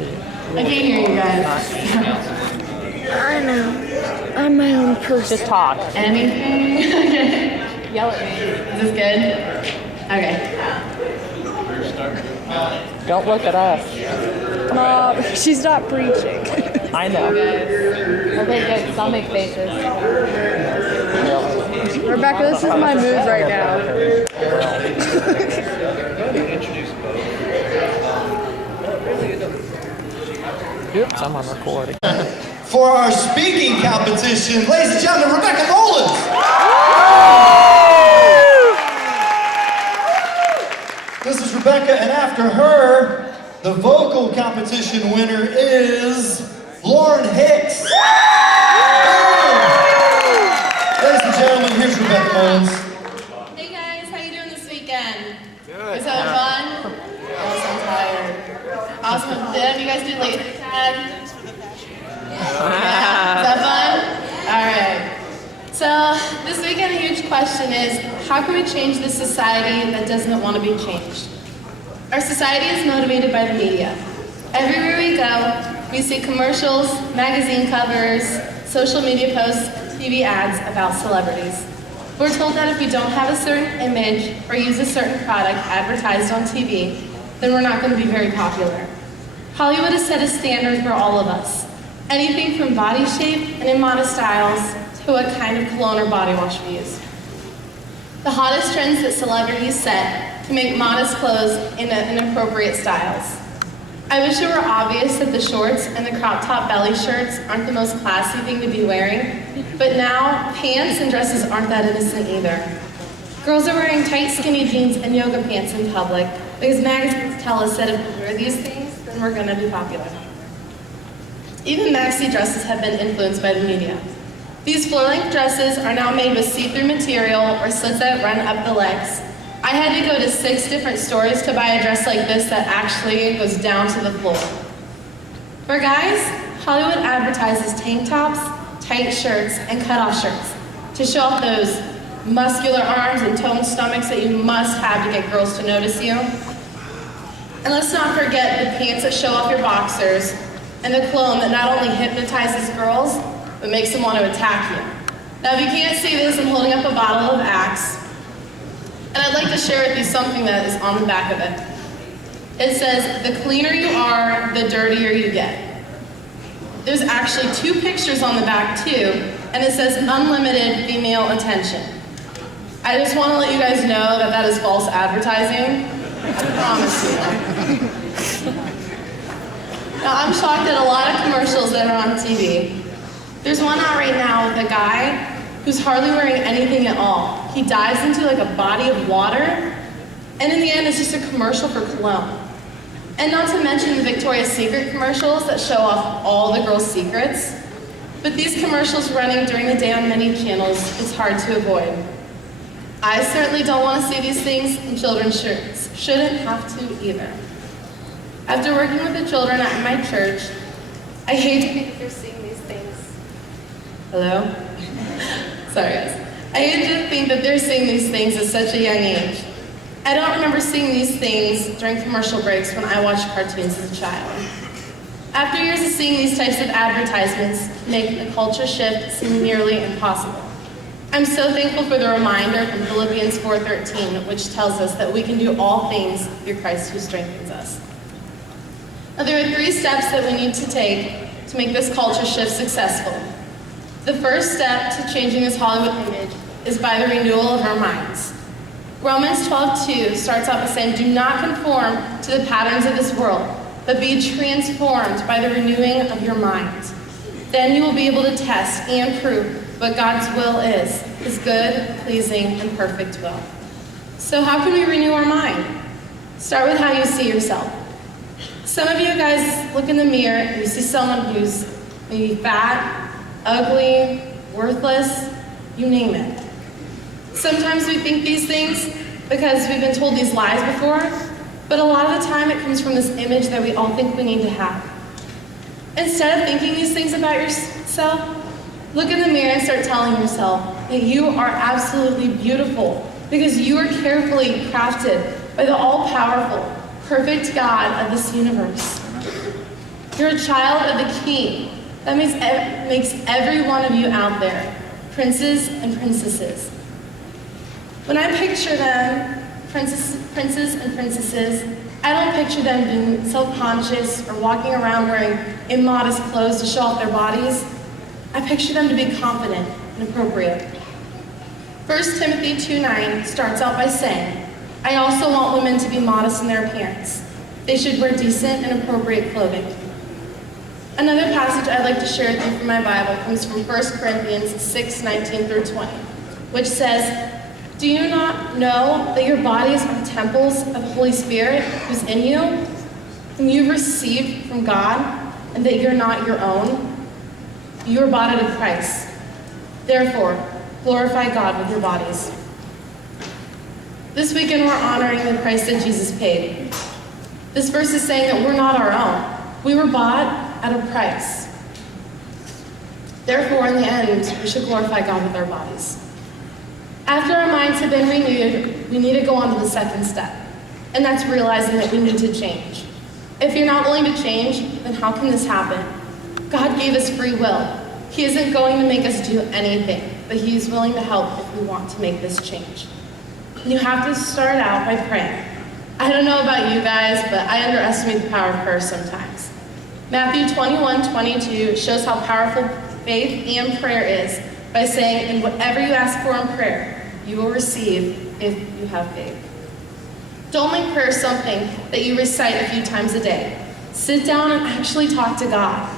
I can't hear you guys. I know. I'm my own person. Just talk. Anything? Okay. Yell at me. Is this good? Okay. Don't look at us. She's not preaching. I know. Okay, good. Stomach faces. Rebecca, this is my mood right now. Oops, I'm on recording. For our speaking competition, ladies and gentlemen, Rebecca Mullins. This is Rebecca, and after her, the vocal competition winner is Lauren Hicks. Ladies and gentlemen, here's Rebecca Mullins. Hey guys, how you doing this weekend? Good. Is that fun? Yes, I'm tired. Awesome. Did you guys do laser tag? Yeah. Is that fun? Alright. So, this weekend a huge question is, how can we change this society that doesn't want to be changed? Our society is motivated by the media. Everywhere we go, we see commercials, magazine covers, social media posts, TV ads about celebrities. We're told that if we don't have a certain image or use a certain product advertised on TV, then we're not going to be very popular. Hollywood has set a standard for all of us. Anything from body shape and in modest styles to what kind of cologne or body wash we use. The hottest trends that celebrities set to make modest clothes in inappropriate styles. I wish it were obvious that the shorts and the crop top belly shirts aren't the most classy thing to be wearing, but now pants and dresses aren't that innocent either. Girls are wearing tight skinny jeans and yoga pants in public because magazines tell us that if we wear these things, then we're gonna be popular. Even maxi dresses have been influenced by the media. These floor-length dresses are now made with see-through material or slits that run up the legs. I had to go to 6 different stores to buy a dress like this that actually goes down to the floor. For guys, Hollywood advertises tank tops, tight shirts, and cutoff shirts to show off those muscular arms and toned stomachs that you must have to get girls to notice you. And let's not forget the pants that show off your boxers and the cologne that not only hypnotizes girls, but makes them want to attack you. Now, if you can't see this, I'm holding up a bottle of Axe. And I'd like to share with you something that is on the back of it. It says, the cleaner you are, the dirtier you get. There's actually 2 pictures on the back too, and it says unlimited female attention. I just want to let you guys know that that is false advertising. I promise you. Now, I'm shocked at a lot of commercials that are on TV. There's one out right now with a guy who's hardly wearing anything at all. He dives into like a body of water, and in the end it's just a commercial for cologne. And not to mention the Victoria's Secret commercials that show off all the girls' secrets. But these commercials running during the day on many channels is hard to avoid. I certainly don't want to see these things, and children shouldn't have to either. After working with the children at my church, I hate to think that they're seeing these things. Hello? Sorry guys. I hate to think that they're seeing these things at such a young age. I don't remember seeing these things during commercial breaks when I watched cartoons as a child. After years of seeing these types of advertisements make the culture shift seem nearly impossible. I'm so thankful for the reminder from Philippians 4:13, which tells us that we can do all things through Christ who strengthens us. Now, there are 3 steps that we need to take to make this culture shift successful. The first step to changing this Hollywood image is by the renewal of our minds. Romans 12:2 starts out by saying, do not conform to the patterns of this world, but be transformed by the renewing of your mind. Then you will be able to test and prove what God's will is, his good, pleasing, and perfect will. So how can we renew our mind? Start with how you see yourself. Some of you guys look in the mirror and you see someone who's maybe fat, ugly, worthless, you name it. Sometimes we think these things because we've been told these lies before, but a lot of the time it comes from this image that we all think we need to have. Instead of thinking these things about yourself, look in the mirror and start telling yourself that you are absolutely beautiful because you are carefully crafted by the all-powerful, perfect God of this universe. You're a child of the King. That makes every one of you out there princes and princesses. When I picture them, princes and princesses, I don't picture them being self-conscious or walking around wearing immodest clothes to show off their bodies. I picture them to be confident and appropriate. 1 Timothy 2:9 starts out by saying, I also want women to be modest in their appearance. They should wear decent and appropriate clothing. Another passage I'd like to share with you from my Bible comes from 1 Corinthians 6:19 through 20, which says, do you not know that your bodies are temples of the Holy Spirit who's in you, whom you've received from God, and that you're not your own? You are bought at a price. Therefore, glorify God with your bodies. This weekend we're honoring the price that Jesus paid. This verse is saying that we're not our own. We were bought at a price. Therefore, in the end, we should glorify God with our bodies. After our minds have been renewed, we need to go on to the second step, and that's realizing that we need to change. If you're not willing to change, then how can this happen? God gave us free will. He isn't going to make us do anything, but He's willing to help if we want to make this change. And you have to start out by praying. I don't know about you guys, but I underestimate the power of prayer sometimes. Matthew 21:22 shows how powerful faith and prayer is by saying, and whatever you ask for in prayer, you will receive if you have faith. Don't make prayer something that you recite a few times a day. Sit down and actually talk to God.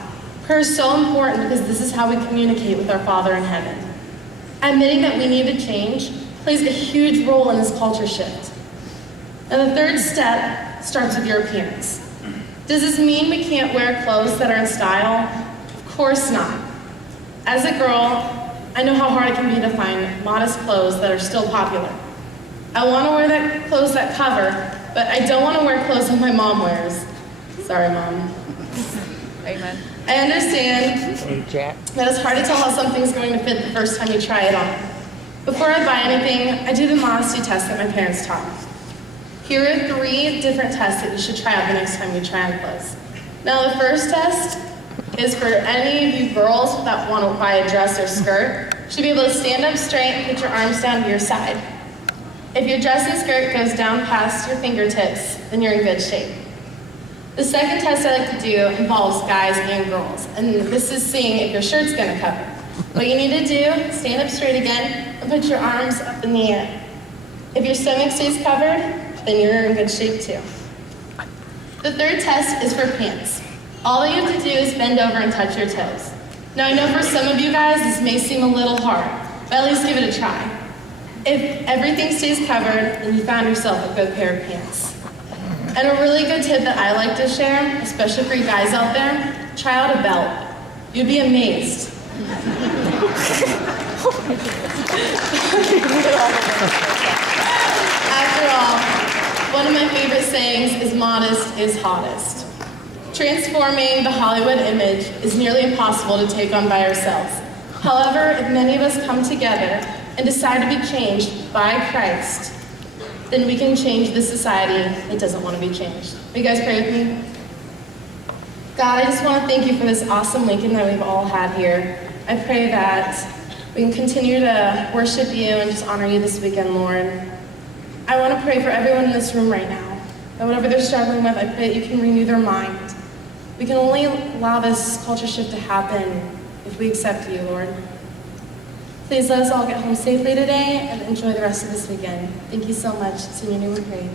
Prayer is so important because this is how we communicate with our Father in heaven. Admitting that we need to change plays a huge role in this culture shift. And the third step starts with your appearance. Does this mean we can't wear clothes that are in style? Of course not. As a girl, I know how hard it can be to find modest clothes that are still popular. I want to wear clothes that cover, but I don't want to wear clothes that my mom wears. Sorry, Mom. Amen. I understand that it's hard to tell how something's going to fit the first time you try it on. Before I buy anything, I do the modesty test that my parents taught me. Here are 3 different tests that you should try out the next time you try on clothes. Now, the first test is for any of you girls that want to buy a dress or skirt. You should be able to stand up straight and put your arms down to your side. If your dress and skirt goes down past your fingertips, then you're in good shape. The second test I like to do involves guys and girls, and this is seeing if your shirt's going to cover. What you need to do, stand up straight again and put your arms up in the air. If your stomach stays covered, then you're in good shape too. The third test is for pants. All that you have to do is bend over and touch your toes. Now I know for some of you guys this may seem a little hard, but at least give it a try. If everything stays covered, then you found yourself a good pair of pants. And a really good tip that I like to share, especially for you guys out there, try out a belt. You'd be amazed. After all, one of my favorite sayings is modest is hottest. Transforming the Hollywood image is nearly impossible to take on by ourselves. However, if many of us come together and decide to be changed by Christ, then we can change the society that doesn't want to be changed. Will you guys pray with me? God, I just want to thank you for this awesome weekend that we've all had here. I pray that we can continue to worship you and just honor you this weekend, Lord. I want to pray for everyone in this room right now, that whatever they're struggling with, I pray that you can renew their mind. We can only allow this culture shift to happen if we accept you, Lord. Please let us all get home safely today and enjoy the rest of this weekend. Thank you so much. It's in your name we pray.